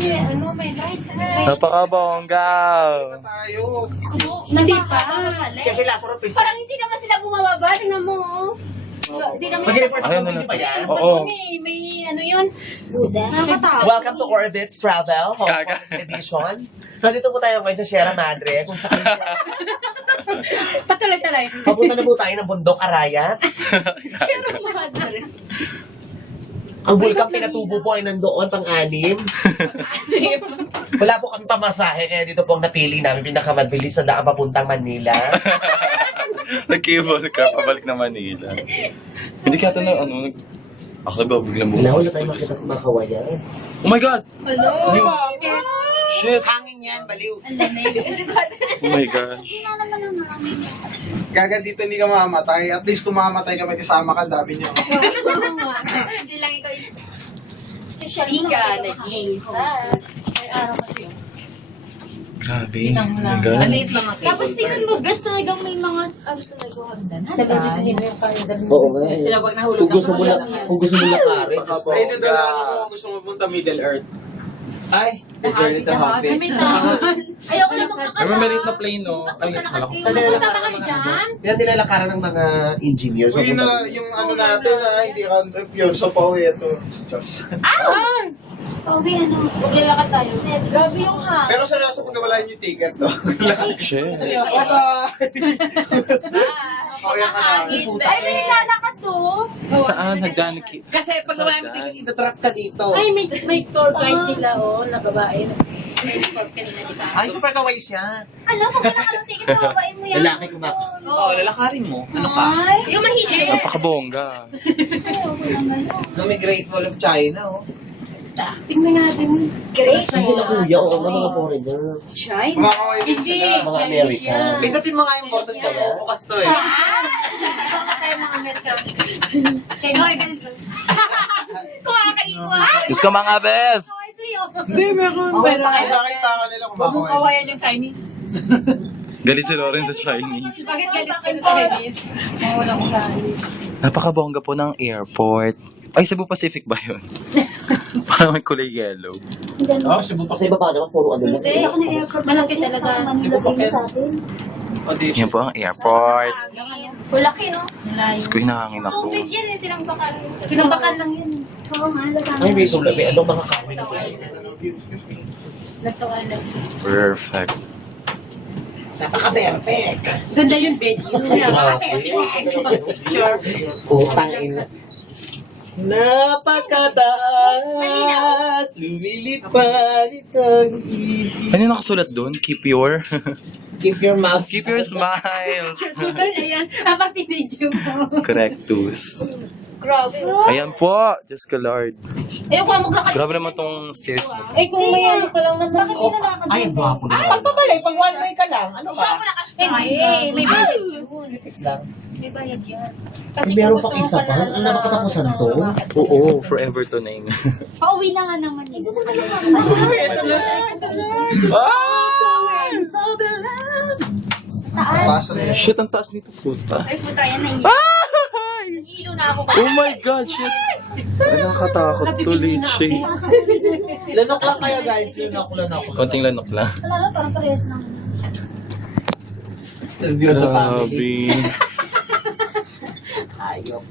may light. Napakabongga. Tayo. Hindi pa. Kasi Lazaro Pisa. Parang hindi naman sila bumababa. Tingnan mo, oh. Hindi naman Mag-report Ayun ako na hindi pa yan. Oo. May ano yun. nakakatawa. Welcome to Orbit's Travel, Hong Gaga. Kong Edition. Nandito po tayo ngayon sa Sierra Madre, kung saan Patuloy-tuloy. papunta na po tayo ng Bundok Arayat. Siyempre, madre. Ang bulkang pinatubo po ay nandoon, pang-anim. Wala po kami pamasahe, kaya dito po ang napili namin pinakamabilis na daan papuntang Manila. Nag-cable ka, pabalik na Manila. Hindi kaya ito na, ano, ako biglang Wala bukas. na tayo makita kumakawayan. Oh my God! Hello? Shit! Hangin yan, baliw. Oh my gosh. Gaga dito hindi ka mamamatay. At least kung mamamatay ka, may kasama ka, dami niya. Hindi lang ikaw yung... Social Ika, nag-iisa. May araw kasi yun. Grabe. Tingnan mo Oh my lang. God. Maliit lang ang cable Tapos tingnan car. mo, guys, talagang may mga ano talaga hagdan. Hindi mo yung calendar mo. Oo nga eh. Sila wag nahulog Kung gusto mo na, kung gusto mo lakarin. Ay, nadala ko kung gusto mo punta Middle Earth. Ay, The Journey to Hobbit. May tao. Ayoko na magkakata. May maliit na plane, no? Ay, akala ko. Sa nilalakaran ng mga yan nilalakaran ng mga engineers. Uy, na, yung ano natin na hindi round trip yun. So, pauwi ito. Diyos. Pauwi, ano? Maglalakad tayo. Grabe yung ha. Pero seryoso pag wala yung ticket, no? Shit. Seryoso. Bye-bye! Pauwi ka na. Ay, may lalakad to. Saan? Hagdan? Kasi pag naman yung ticket, itatrap ka dito. Ay, may tour guide sila, oh, na babae. May report kanina, di ba? Ay, super kawaii siya. Ano? Pag wala ng ticket, mababain mo yan. Lalaki kumakain. Oo, lalakarin mo. Ano ka? Ay, yung mahilig. Napakabongga. Great Wall of China, oh. Tingnan natin. Great. Ay, sila kuya, oo, ng mga foreigner. China. Kumakaway din sila. Mga American. Pindutin mo nga yung button dyan. Bukas to eh. Baka tayo mga Amerika. Okay, ganito. Kumakaigwa. Diyos ko mga bes! Hindi, meron. Pero- Nakita ka nila kumakaway. yung Chinese. Galit si Lauren sa Chinese. Bakit galit ka sa Chinese? Wala ko Chinese. Napakabongga po ng airport. Ay, Cebu Pacific ba yun? Parang may kulay yellow. Oh, Cebu pa. Sa iba pa naman, puro ano lang. Hindi. Ako na airport. Malaki talaga. O, dito. Yan po ang airport. Kulaki, no? Diyos ko, hinahangin ako. Tubig yan eh. Tinambakan. Tinambakan lang yan. Oo nga, lagyan. Ay, may sulabi. Anong mga kahoy na Nagtawa lang. Perfect. Napaka-perfect. Ganda yung bed. Putang ina. Napakataas, lumilipad itong easy. Ano yung nakasulat doon? Keep your... Keep your mouth Keep your smiles. Ayan, dapat pinidyo mo. Correctus. Grabe. Ayan po. Diyos ko Lord. Ayoko na maglakad. Grabe naman tong stairs mo. Eh kung may ano ka lang naman. Bakit nilalakad? Ay, ang gwapo naman. Pagpapalay, pag one way ka lang. Ano Huwag ka? mo lakas. Eh, may bayad yun. Politics lang. May bayad yan. Ay, meron pang isa pa. Ano na makatapusan to? Oo, forever to name. Pauwi na nga naman. Ito na kayo. Ah! Taas. Shit, ang taas nito. Puta. Ay, puta yan na Nag-ilo na ako. Oh my God, shit. Nakakatakot tuloy, shit. Lanok lang kayo guys. Lanok. Konting lanok lang. Wala na, parang parehas lang. Interview sa family. Grabe. Ayok.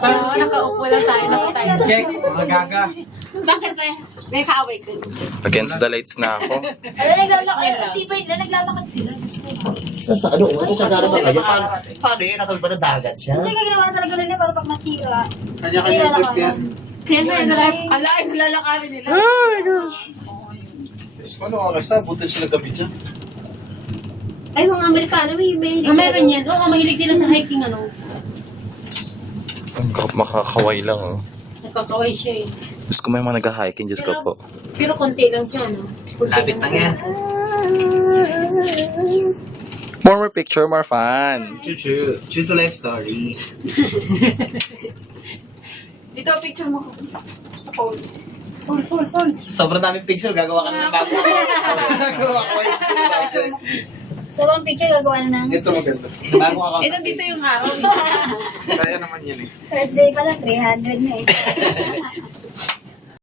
Parang nakaupo lang tayo. Nakatayo. Check, mga gaga. Bakit ba? May kaaway ko. Against the lights na ako. Ano naglalakad? Tibay na naglalakad sila. Sa ano? Ano siya gano'n ba kayo? Paano yun? Natawid ba ng dagat siya? Hindi gagawa talaga nila para pag masira. Kanya-kanya trip yan. Kaya nga, Ala, ay nilalakarin nila. Oh my gosh. Diyos ko, ano oras na? Butil sila gabi dyan. ay mga Amerikano, may Meron yan. Oo, mahilig sila sa hiking ano. Makakaway lang, oh. Nagkakaway siya eh. Diyos ko, may mga nag-hiking. Diyos ko po. Pero konti lang siya, no? Lapit lang yan. More picture, more fun. True. True to life story. Dito, picture mo ko. Pose. Sobrang daming picture. Gagawa ka na ng bago. Gagawa ko yung subject. So, one picture gagawa na ng Ito maganda. Bago account. Eh, nandito yung araw. Kaya naman yan eh. first day pa lang, 300 na eh.